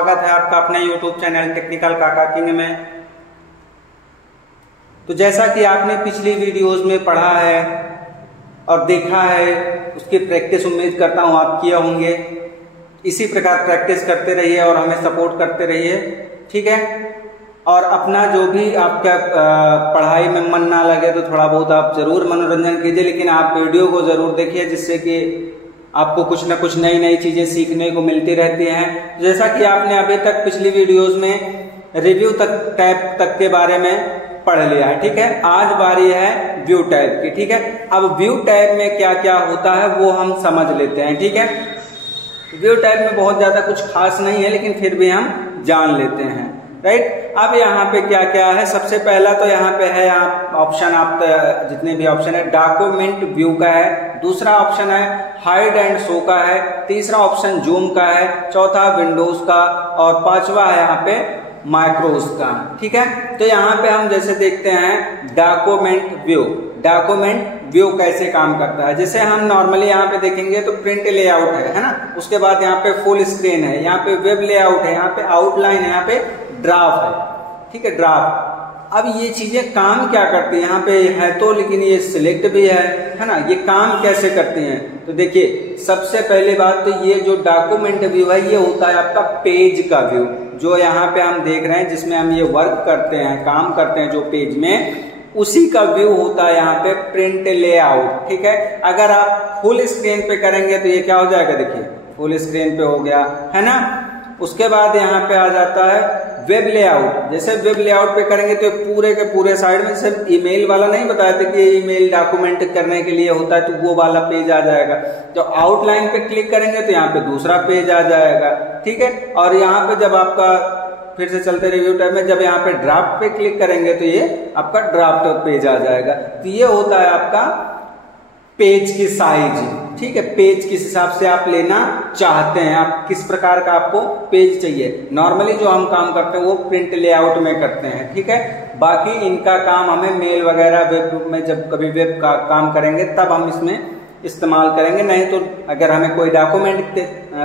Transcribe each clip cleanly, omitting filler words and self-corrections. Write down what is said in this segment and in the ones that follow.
स्वागत है आपका अपने YouTube चैनल टेक्निकल काका किंग में। तो जैसा कि आपने पिछली वीडियोस में पढ़ा है और देखा है, उसकी प्रैक्टिस उम्मीद करता हूं आप किए होंगे। इसी प्रकार प्रैक्टिस करते रहिए और हमें सपोर्ट करते रहिए, ठीक है। और अपना जो भी आपका पढ़ाई में मन ना लगे तो थोड़ा बहुत आप जरूर मनोरंजन कीजिए, लेकिन आप वीडियो को जरूर देखिए, जिससे कि आपको कुछ ना कुछ नई नई चीजें सीखने को मिलती रहती हैं। जैसा कि आपने अभी तक पिछली वीडियोस में रिव्यू टैब तक के बारे में पढ़ लिया है, ठीक है। आज बारी है व्यू टैब की, ठीक है। अब व्यू टैब में क्या क्या होता है वो हम समझ लेते हैं, ठीक है। व्यू टैब में बहुत ज्यादा कुछ खास नहीं है, लेकिन फिर भी हम जान लेते हैं, राइट। अब यहाँ पे क्या क्या है, सबसे पहला तो यहाँ पे है ऑप्शन, आप जितने भी ऑप्शन है डॉक्यूमेंट व्यू का है, दूसरा ऑप्शन है हाइड एंड शो का है, तीसरा ऑप्शन जूम का है, चौथा विंडोज का और पांचवा है यहाँ पे माइक्रोस का, ठीक है। तो यहाँ पे हम जैसे देखते हैं डॉक्यूमेंट व्यू। डॉक्यूमेंट व्यू कैसे काम करता है, जैसे हम नॉर्मली यहाँ पे देखेंगे तो प्रिंट लेआउट है ना, उसके बाद यहाँ पे फुल स्क्रीन है, यहाँ पे वेब लेआउट है, यहाँ पे आउटलाइन है, यहाँ पे ड्राफ्ट है, ठीक है, ड्राफ्ट। अब ये चीजें काम क्या करती है, यहाँ पे है तो, लेकिन ये सिलेक्ट भी है ना। ये काम कैसे करती हैं, तो देखिए सबसे पहली बात तो ये जो डॉक्यूमेंट व्यू है ये होता है आपका पेज का व्यू, जो यहाँ पे हम देख रहे हैं, जिसमें हम ये वर्क करते हैं, काम करते हैं जो पेज में, उसी का व्यू होता है यहाँ पे प्रिंट लेआउट, ठीक है। अगर आप फुल स्क्रीन पे करेंगे तो ये क्या हो जाएगा, देखिए फुल स्क्रीन पे हो गया, है ना। उसके बाद यहाँ पे आ जाता है वेब लेआउट। जैसे वेब लेआउट पे करेंगे तो पूरे के पूरे साइड में, सिर्फ ईमेल वाला नहीं बताया था कि ईमेल डॉक्यूमेंट करने के लिए होता है, तो वो वाला पेज आ जाएगा। तो आउटलाइन पे क्लिक करेंगे तो यहाँ पे दूसरा पेज आ जाएगा, ठीक है। और यहाँ पे जब आपका फिर से चलते रिव्यू टैब में जब यहाँ पे ड्राफ्ट पे क्लिक करेंगे तो ये आपका ड्राफ्ट पेज आ जाएगा। तो ये होता है आपका पेज की साइज, ठीक है। पेज किस हिसाब से आप लेना चाहते हैं, आप किस प्रकार का आपको पेज चाहिए। नॉर्मली जो हम काम करते हैं वो प्रिंट लेआउट में करते हैं, ठीक है। बाकी इनका काम हमें मेल वगैरह वेब में, जब कभी वेब का काम करेंगे तब हम इसमें इस्तेमाल करेंगे। नहीं तो अगर हमें कोई डॉक्यूमेंट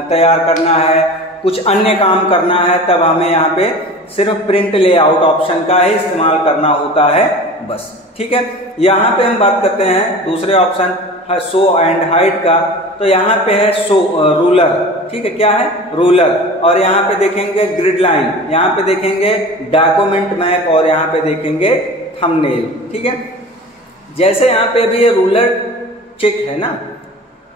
तैयार करना है, कुछ अन्य काम करना है, तब हमें यहाँ पे सिर्फ प्रिंट लेआउट ऑप्शन का ही इस्तेमाल करना होता है, बस, ठीक है। यहाँ पे हम बात करते हैं दूसरे ऑप्शन शो एंड हाइड का। तो यहाँ पे है शो रूलर, ठीक है, क्या है रूलर। और यहाँ पे देखेंगे ग्रिड लाइन, यहाँ पे देखेंगे डॉक्यूमेंट मैप और यहाँ पे देखेंगे थंबनेल, ठीक है। जैसे यहाँ पे भी ये रूलर चेक है ना,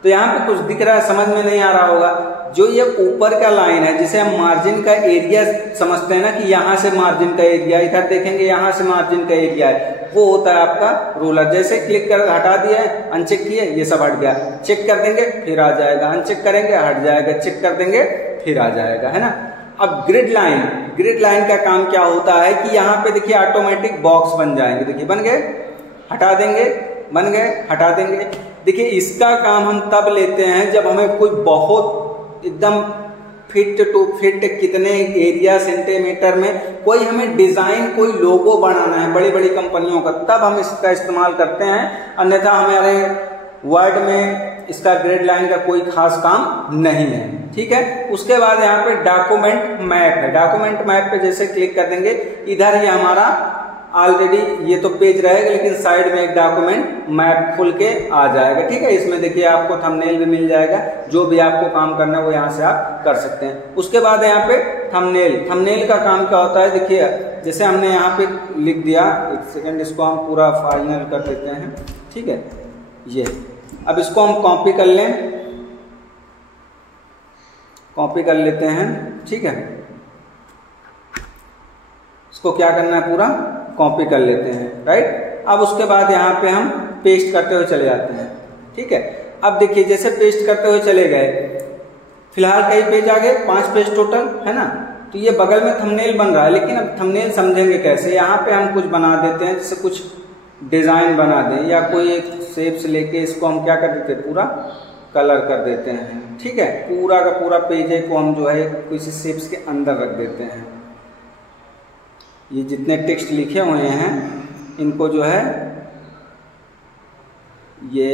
तो यहाँ पे कुछ दिख रहा है, समझ में नहीं आ रहा होगा। जो ये ऊपर का लाइन है जिसे हम मार्जिन का एरिया समझते हैं ना, कि यहाँ से मार्जिन का एरिया, इधर देखेंगे यहाँ से मार्जिन का एरिया है, वो होता है आपका रूलर। जैसे क्लिक कर हटा दिया है, अनचेक किए, ये सब हट गया, चेक कर देंगे फिर आ जाएगा, अनचेक करेंगे हट जाएगा, चेक कर देंगे फिर आ जाएगा, है ना। अब ग्रिड लाइन, ग्रिड लाइन का काम क्या होता है कि यहाँ पे देखिए ऑटोमेटिक बॉक्स बन जाएंगे, देखिए बन गए, हटा देंगे, बन गए, हटा देंगे। देखिए इसका काम हम तब लेते हैं जब हमें कोई बहुत एकदम फिट टू फिट कितने एरिया सेंटीमीटर में कोई हमें डिजाइन, कोई लोगो बनाना है बड़ी बड़ी कंपनियों का, तब हम इसका इस्तेमाल करते हैं। अन्यथा हमारे वर्ड में इसका ग्रिड लाइन का कोई खास काम नहीं है, ठीक है। उसके बाद यहाँ पे डॉक्यूमेंट मैप है। डॉक्यूमेंट मैप पे जैसे क्लिक कर देंगे, इधर ही हमारा ऑलरेडी ये तो पेज रहेगा, लेकिन साइड में एक डॉक्यूमेंट मैप खुल के आ जाएगा, ठीक है। इसमें देखिए आपको थंबनेल भी मिल जाएगा, जो भी आपको काम करना है वो यहाँ से आप कर सकते हैं। उसके बाद यहाँ पे थंबनेल, थंबनेल का काम क्या होता है, देखिए जैसे हमने यहाँ पे लिख दिया, एक सेकंड इसको हम पूरा फाइनल कर देते हैं, ठीक है। ये अब इसको हम कॉपी कर लें, कॉपी कर लेते हैं, ठीक है। इसको क्या करना है, पूरा कॉपी कर लेते हैं, राइट। अब उसके बाद यहाँ पे हम पेस्ट करते हुए चले जाते हैं, ठीक है। अब देखिए जैसे पेस्ट करते हुए चले गए, फिलहाल कई पेज आ गए, 5 पेज टोटल, है ना। तो ये बगल में थंबनेल बन रहा है, लेकिन अब थंबनेल समझेंगे कैसे। यहाँ पे हम कुछ बना देते हैं, जैसे कुछ डिजाइन बना दें, या कोई एक शेप से लेके इसको हम क्या कर देते हैं, पूरा कलर कर देते हैं, ठीक है। पूरा का पूरा पेज को हम जो है किसी शेप्स के अंदर रख देते हैं। ये जितने टेक्स्ट लिखे हुए हैं इनको जो है ये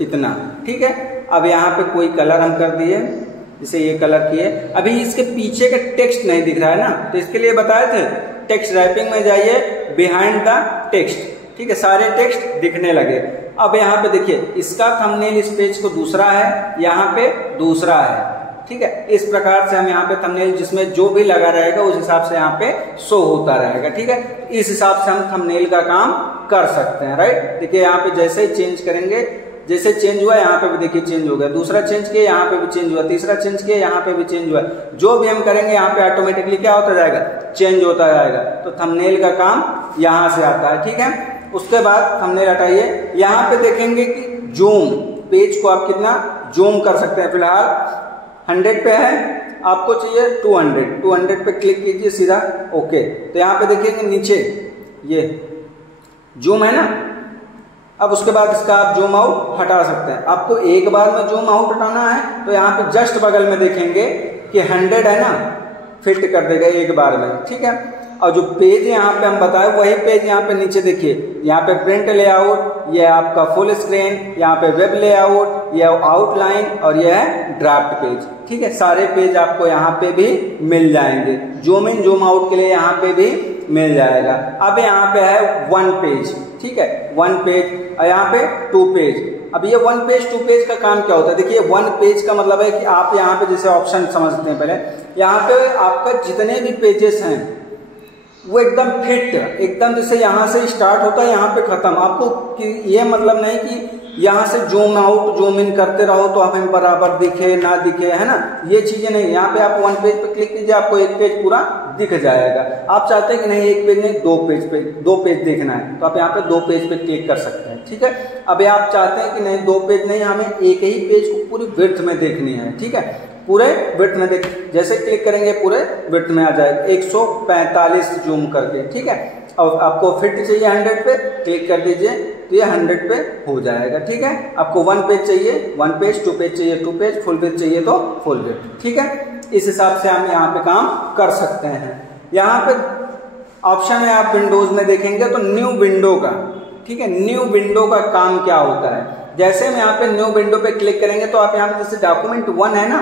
इतना, ठीक है। अब यहाँ पे कोई कलर हम कर दिए, जिसे ये कलर किए। अभी इसके पीछे का टेक्स्ट नहीं दिख रहा है ना, तो इसके लिए बताए थे टेक्स्ट रैपिंग में जाइए, बिहाइंड द टेक्स्ट, ठीक है, सारे टेक्स्ट दिखने लगे। अब यहाँ पे देखिए इसका थंबनेल इस पेज को दूसरा है, यहाँ पे दूसरा है, ठीक है। इस प्रकार से हम यहाँ पे थंबनेल जिसमें जो भी लगा रहेगा उस हिसाब से यहाँ पे शो होता रहेगा, ठीक है। इस हिसाब से हम थंबनेल का काम कर सकते हैं, राइट। देखिए यहाँ पे जैसे ही चेंज करेंगे, जैसे चेंज हुआ यहाँ पे भी देखिए चेंज हो गया, दूसरा चेंज किया यहाँ पे भी चेंज हुआ, तीसरा चेंज किया यहाँ पे भी चेंज हुआ। जो भी हम करेंगे यहाँ पे ऑटोमेटिकली क्या होता जाएगा, चेंज होता जाएगा। तो थंबनेल का काम यहाँ से आता है, ठीक है। उसके बाद थंबनेल हटाइए, यहाँ पे देखेंगे कि जूम, पेज को आप कितना जूम कर सकते हैं। फिलहाल 100 पे है, आपको चाहिए 200 पे क्लिक कीजिए सीधा, ओके। तो यहाँ पे देखेंगे नीचे ये जूम है ना। अब उसके बाद इसका आप जूम आउट हटा सकते हैं। आपको एक बार में जूम आउट हटाना है तो यहाँ पे जस्ट बगल में देखेंगे कि 100 है ना, फिट कर देगा एक बार में, ठीक है। और जो पेज यहाँ पे हम बताए वही पेज यहाँ पे नीचे देखिए, यहाँ पे प्रिंट लेआउट, ये आपका फुल स्क्रीन, यहाँ पे वेब लेआउट, ये आउटलाइन और ये है ड्राफ्ट पेज, ठीक है। सारे पेज आपको यहाँ पे भी मिल जाएंगे, जूम इन जूम आउट के लिए यहाँ पे भी मिल जाएगा। अब यहाँ पे है 1 पेज, ठीक है, 1 पेज, और यहाँ पे 2 पेज। अब ये 1 पेज 2 पेज का काम क्या होता है, देखिए 1 पेज का मतलब है कि आप यहाँ पे जैसे ऑप्शन समझते हैं, पहले यहाँ पे आपका जितने भी पेजेस हैं वो एकदम फिट, एकदम जैसे यहाँ से स्टार्ट होता है यहाँ पे खत्म। आपको ये मतलब नहीं कि यहाँ से जूम आउट जूम इन करते रहो तो हमें बराबर दिखे ना दिखे, है ना, ये चीजें नहीं। यहाँ पे आप 1 पेज पे क्लिक कीजिए, आपको एक पेज पूरा दिख जाएगा। आप चाहते हैं कि नहीं एक पेज नहीं 2 पेज देखना है, तो आप यहाँ पे 2 पेज पे क्लिक कर सकते हैं, ठीक है। अभी आप चाहते हैं कि नहीं 2 पेज नहीं, हमें एक ही पेज को पूरी विड्थ में देखनी है, ठीक है, पूरे विड्थ में देख, जैसे क्लिक करेंगे पूरे विड्थ में आ जाएगा 145 जूम करके, ठीक है। अब आपको फिट चाहिए 100 पे, क्लिक कर दीजिए तो ये 100 पे हो जाएगा, ठीक है। आपको 1 पेज चाहिए 1 पेज, 2 पेज चाहिए 2 पेज, फुल पेज चाहिए तो फुल पेज, ठीक है। इस हिसाब से हम यहाँ पे काम कर सकते हैं। यहाँ पे ऑप्शन है, आप विंडोज में देखेंगे तो न्यू विंडो का, ठीक है, न्यू विंडो का काम क्या होता है। जैसे हम यहाँ पे न्यू विंडो पे क्लिक करेंगे तो आप यहाँ पे जैसे डॉक्यूमेंट 1 है ना,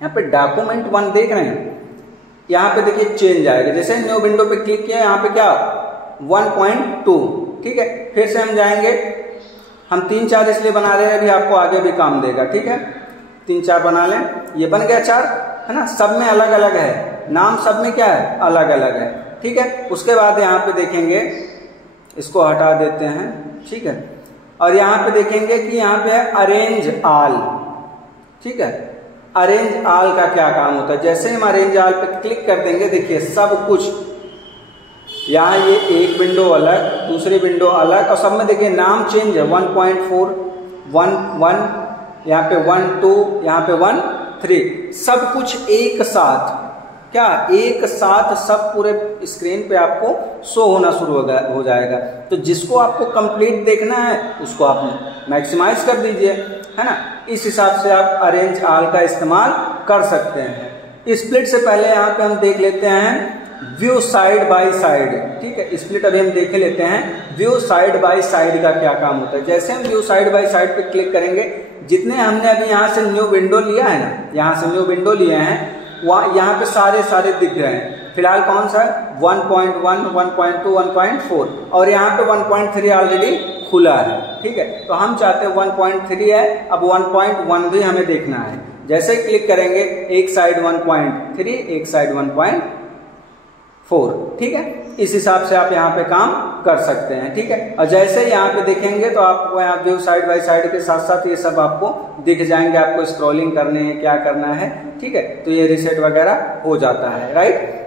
यहाँ पे डॉक्यूमेंट 1 देख रहे हैं, यहाँ पे देखिए चेंज आएगा। जैसे न्यू विंडो पे क्लिक किया, यहाँ पे क्या 1.2, ठीक है। फिर से हम जाएंगे, हम 3-4 इसलिए बना रहे हैं, अभी आपको आगे भी काम देगा, ठीक है। 3-4 बना लें, ये बन गया 4, है ना। सब में अलग अलग है, नाम सब में क्या है, अलग अलग है, ठीक है। उसके बाद यहाँ पे देखेंगे, इसको हटा देते हैं, ठीक है। और यहाँ पे देखेंगे कि यहाँ पे है अरेंज ऑल, ठीक है। अरेंज ऑल का क्या काम होता है, जैसे हम अरेंज ऑल पे क्लिक कर देंगे, देखिए सब कुछ यहाँ, ये एक विंडो अलग, दूसरी विंडो अलग, और सब में देखिए नाम चेंज है, 1.4 1 यहाँ पे 1 2 यहाँ पे 1 3, सब कुछ एक साथ, क्या एक साथ सब पूरे स्क्रीन पे आपको शो होना शुरू हो जाएगा। तो जिसको आपको कंप्लीट देखना है उसको आप मैक्सिमाइज कर दीजिए, है ना। इस हिसाब से आप अरेंज ऑल का इस्तेमाल कर सकते हैं। स्प्लिट से पहले यहाँ पे हम देख लेते हैं व्यू साइड बाय साइड, ठीक है। स्प्लिट अभी हम देख लेते हैं व्यू साइड बाय साइड का क्या काम होता है। जैसे हम व्यू साइड बाय साइड पे क्लिक करेंगे, जितने हमने अभी यहाँ से न्यू विंडो लिया है ना, यहाँ से न्यू विंडो लिए हैं, वहाँ यहाँ पे सारे दिख रहे हैं। फिलहाल कौन सा है 1.1 1.2 1.4, और यहाँ पे 1.3 ऑलरेडी खुला है, ठीक है। तो हम चाहते हैं 1.3 है, अब 1.1 भी हमें देखना है। जैसे क्लिक करेंगे, एक साइड 1.3 एक साइड 1.4, ठीक है। इस हिसाब से आप यहाँ पे काम कर सकते हैं, ठीक है। और जैसे यहाँ पे देखेंगे तो आपको यहाँ व्यू साइड बाय साइड के साथ साथ ये सब आपको दिख जाएंगे, आपको स्क्रॉलिंग करने है, क्या करना है, ठीक है। तो ये रीसेट वगैरह हो जाता है, राइट।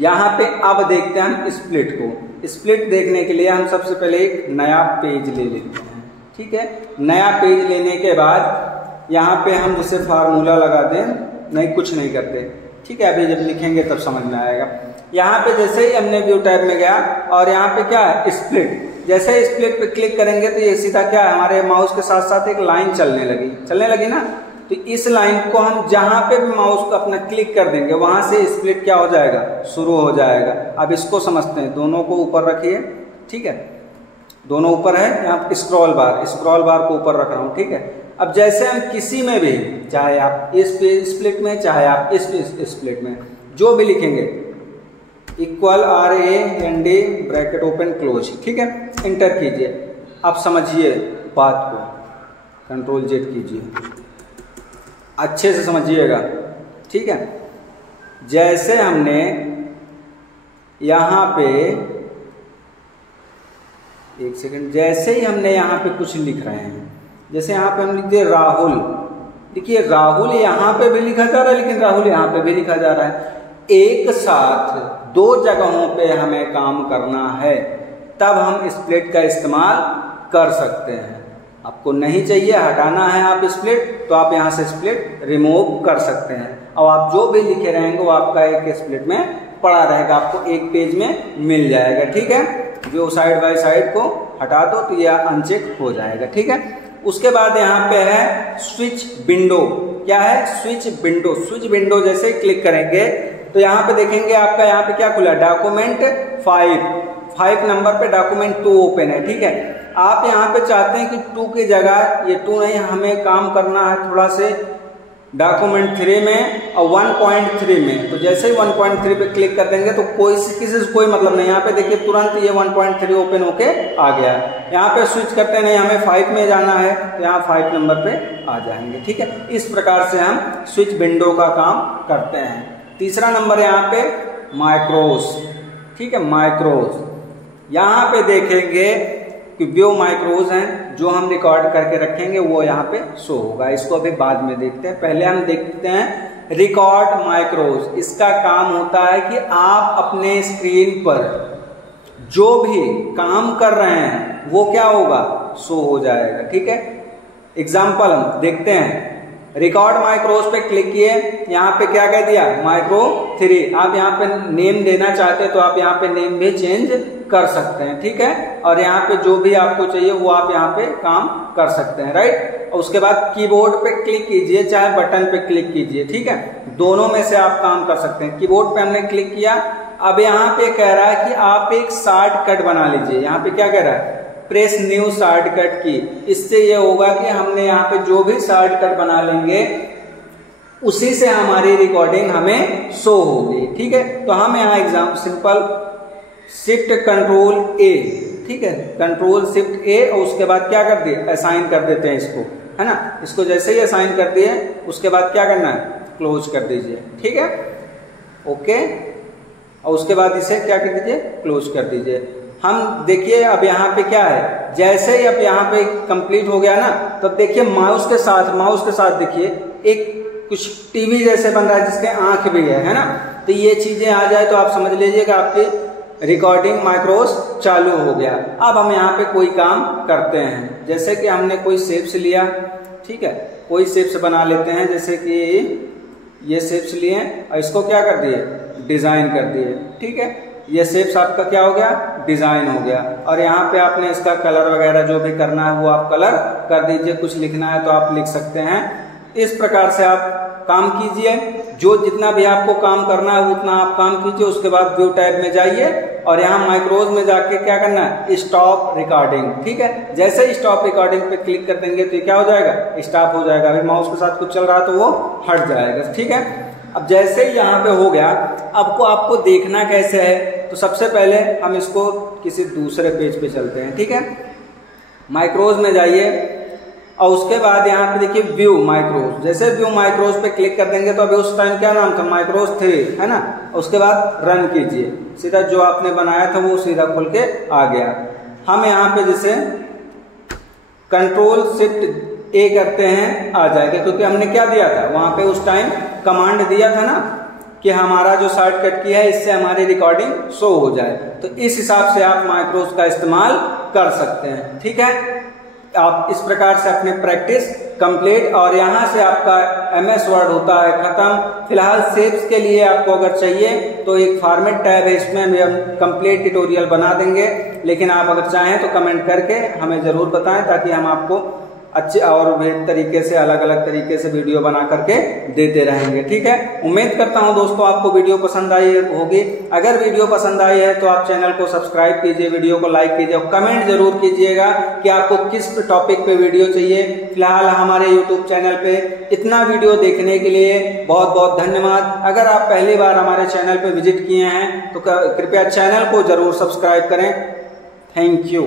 यहाँ पे अब देखते हैं हम स्प्लिट को। स्प्लिट देखने के लिए हम सबसे पहले एक नया पेज ले लेते हैं, ठीक है। नया पेज लेने के बाद यहाँ पे हम जैसे फार्मूला लगा दें, नहीं कुछ नहीं करते, ठीक है। अभी जब लिखेंगे तब समझ में आएगा। यहाँ पे जैसे ही हमने व्यू टैब में गया और यहाँ पे क्या है स्प्लिट, जैसे स्प्लिट पे क्लिक करेंगे तो ये सीधा क्या है, हमारे माउस के साथ साथ एक लाइन चलने लगी ना। तो इस लाइन को हम जहां पे भी माउस को अपना क्लिक कर देंगे वहां से स्प्लिट क्या हो जाएगा, शुरू हो जाएगा। अब इसको समझते हैं, दोनों को ऊपर रखिए, ठीक है। दोनों ऊपर है, यहाँ स्क्रॉल बार को ऊपर रख रहा हूँ, ठीक है। अब जैसे हम किसी में भी, चाहे आप इस स्प्लिट में, चाहे आप इस स्प्लिट में, जो भी लिखेंगे equal RAND bracket open close, ठीक है, इंटर कीजिए। आप समझिए बात को, कंट्रोल Z कीजिए, अच्छे से समझिएगा, ठीक है। जैसे हमने यहाँ पे, एक सेकंड, जैसे ही हमने यहाँ पे कुछ लिख रहे हैं, जैसे यहाँ पे हम लिख दिए राहुल, देखिए राहुल यहाँ पे भी लिखा जा रहा है, लेकिन राहुल यहाँ पे भी लिखा जा रहा है। एक साथ दो जगहों पे हमें काम करना है, तब हम स्प्लिट का इस्तेमाल कर सकते हैं। आपको नहीं चाहिए, हटाना है आप स्प्लिट, तो आप यहाँ से स्प्लिट रिमूव कर सकते हैं। और आप जो भी लिखे रहेंगे वो आपका एक स्प्लिट में पड़ा रहेगा, आपको एक पेज में मिल जाएगा, ठीक है। जो साइड बाय साइड को हटा दो तो यह अनचेक हो जाएगा, ठीक है। उसके बाद यहाँ पे है स्विच विंडो। क्या है? Switch window. स्विच विंडो जैसे क्लिक करेंगे तो यहाँ पे देखेंगे आपका यहाँ पे क्या खुला, डॉक्यूमेंट 5 नंबर पे डॉक्यूमेंट 2 ओपन है, ठीक है। आप यहाँ पे चाहते हैं कि 2 की जगह, ये 2 नहीं, हमें काम करना है थोड़ा से डॉक्यूमेंट 3 में और 1.3 में। तो जैसे ही 1.3 पे क्लिक कर देंगे तो किसी से कोई मतलब नहीं, यहाँ पे देखिए तुरंत ये 1.3 ओपन होके आ गया। यहाँ पे स्विच करते नहीं, हमें 5 में जाना है तो यहाँ 5 नंबर पे आ जाएंगे, ठीक है। इस प्रकार से हम स्विच विंडो का काम करते हैं। तीसरा नंबर यहाँ पे माइक्रोस, ठीक है, माइक्रोस। यहाँ पे देखेंगे कि व्यू माइक्रोज हैं, जो हम रिकॉर्ड करके रखेंगे वो यहाँ पे शो होगा। इसको अभी बाद में देखते हैं, पहले हम देखते हैं रिकॉर्ड माइक्रोज। इसका काम होता है कि आप अपने स्क्रीन पर जो भी काम कर रहे हैं वो क्या होगा, शो हो जाएगा, ठीक है। एग्जाम्पल हम देखते हैं, रिकॉर्ड माइक्रोज पे क्लिक किए, यहाँ पे क्या कह दिया, माइक्रो 3। आप यहाँ पे नेम देना चाहते हैं तो आप यहाँ पे नेम भी चेंज कर सकते हैं, ठीक है। और यहाँ पे जो भी आपको चाहिए वो आप यहाँ पे काम कर सकते हैं, राइट। और उसके बाद कीबोर्ड पे क्लिक कीजिए, चाहे बटन पे क्लिक कीजिए, ठीक है, दोनों में से आप काम कर सकते हैं। कीबोर्ड पे हमने क्लिक किया, अब यहाँ पे कह रहा है कि आप एक शॉर्टकट बना लीजिए। यहाँ पे क्या कह रहा है, प्रेस न्यू शॉर्टकट की। इससे ये होगा कि हमने यहाँ पे जो भी शॉर्टकट बना लेंगे उसी से हमारी रिकॉर्डिंग हमें शो होगी, ठीक है। तो हम यहाँ exam simple shift control A, ठीक है, कंट्रोल शिफ्ट A, और उसके बाद क्या कर दिए, असाइन कर देते हैं इसको, है ना। इसको जैसे ही असाइन कर दिए उसके बाद क्या करना है, क्लोज कर दीजिए, ठीक है, ओके। और उसके बाद इसे क्या कर दीजिए, क्लोज कर दीजिए। हम देखिए अब यहाँ पे क्या है, जैसे ही अब यहाँ पे कंप्लीट हो गया ना, तब देखिए माउस के साथ देखिए एक कुछ टीवी जैसे बन रहा है जिसके आंख भी है ना। तो ये चीजें आ जाए तो आप समझ लीजिएगा आपकी रिकॉर्डिंग माइक्रोस चालू हो गया। अब हम यहाँ पे कोई काम करते हैं, जैसे कि हमने कोई शेप्स लिया, ठीक है, कोई शेप्स बना लेते हैं, जैसे कि ये शेप्स लिए और इसको क्या कर दिए, डिजाइन कर दिए, ठीक है। ये शेप्स आपका क्या हो गया, डिजाइन हो गया। और यहाँ पे आपने इसका कलर वगैरह जो भी करना है वो आप कलर कर दीजिए, कुछ लिखना है तो आप लिख सकते हैं। इस प्रकार से आप काम कीजिए, जो जितना भी आपको काम करना है उतना आप काम कीजिए। उसके बाद व्यू टैब में जाइए और यहाँ माइक्रोज में जाके क्या करना है, स्टॉप रिकॉर्डिंग, ठीक है। जैसे ही स्टॉप रिकॉर्डिंग पे क्लिक कर देंगे तो क्या हो जाएगा, स्टॉप हो जाएगा। अभी माउस के साथ कुछ चल रहा है तो वो हट जाएगा, ठीक है। अब जैसे ही यहाँ पे हो गया, आपको देखना कैसे है, तो सबसे पहले हम इसको किसी दूसरे पेज पे चलते हैं, ठीक है। माइक्रोज में जाइए और उसके बाद यहाँ पे देखिए व्यू माइक्रोज। जैसे व्यू माइक्रोज पे क्लिक कर देंगे तो अभी उस टाइम क्या नाम था, माइक्रोज 3, है ना। उसके बाद रन कीजिए, सीधा जो आपने बनाया था वो सीधा खुल के आ गया। हम यहाँ पे जैसे कंट्रोल शिफ्ट A करते हैं, आ जाएगा, क्योंकि हमने क्या दिया था वहां पे उस टाइम, कमांड दिया था ना कि हमारा जो शॉर्टकट की है इससे हमारी रिकॉर्डिंग शो हो जाए। तो इस हिसाब से आप माइक्रोज का इस्तेमाल कर सकते हैं, ठीक है। आप इस प्रकार से अपने प्रैक्टिस कंप्लीट, और यहाँ से आपका MS वर्ड होता है खत्म। फिलहाल शेप्स के लिए आपको अगर चाहिए तो एक फॉर्मेट टैब है, इसमें भी हम कंप्लीट ट्यूटोरियल बना देंगे। लेकिन आप अगर चाहें तो कमेंट करके हमें जरूर बताएं ताकि हम आपको अच्छे और बेहतर तरीके से अलग अलग तरीके से वीडियो बना करके देते रहेंगे। ठीक है, उम्मीद करता हूं दोस्तों आपको वीडियो पसंद आई होगी। अगर वीडियो पसंद आई है तो आप चैनल को सब्सक्राइब कीजिए, वीडियो को लाइक कीजिए और कमेंट जरूर कीजिएगा कि आपको किस टॉपिक पे वीडियो चाहिए। फिलहाल हमारे यूट्यूब चैनल पे इतना वीडियो देखने के लिए बहुत बहुत धन्यवाद। अगर आप पहली बार हमारे चैनल पे विजिट किए हैं तो कृपया चैनल को जरूर सब्सक्राइब करें। Thank you.